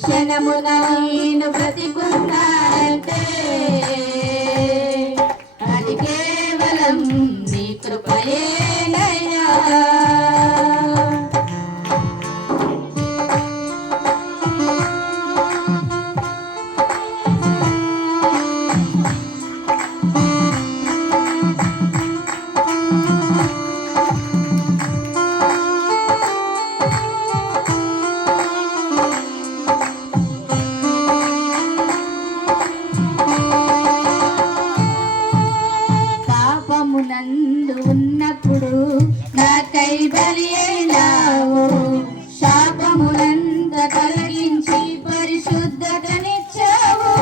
క్షణమున నేను బ్రతికున్నానంటే అది కేవలం నీ కృపయేనయ్యా. నందు ఉన్నప్పుడు నాకై బలి అయినావు, శాపమునంత కలిగించి పరిశుద్ధతనిచ్చావు.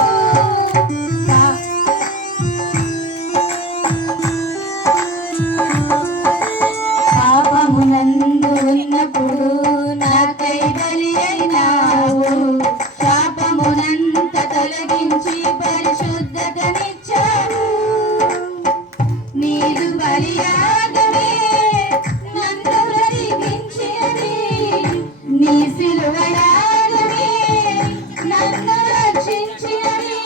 పాపమునందు ఉన్నప్పుడు నాకై బలి అయినావు, శాపమునంత తొలగించి పరిశుద్ధతనిచ్చావు. నీదు బలియాగమే నన్ను బ్రతికించినది, నీ సిలువయాగమే నన్ను రక్షించినది.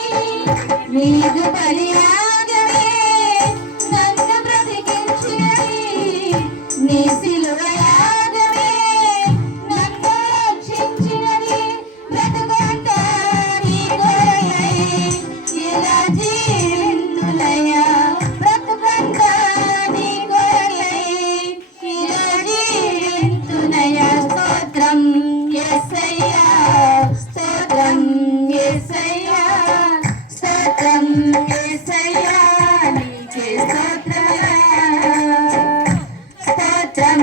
నీదు బలియాగమే నన్ను బ్రతికించినది, నీ సిలువయాగమే నన్ను రక్షించినది. బ్రతుకంతా నీ కొరకై ఇలా జీవింతులయ్యా, స్తోత్రం యేసయ్యా, స్తోత్రం యేసయ్యా, స్తోత్రం యేసయ్యా, నీకే స్తోత్రం, స్తోత్రం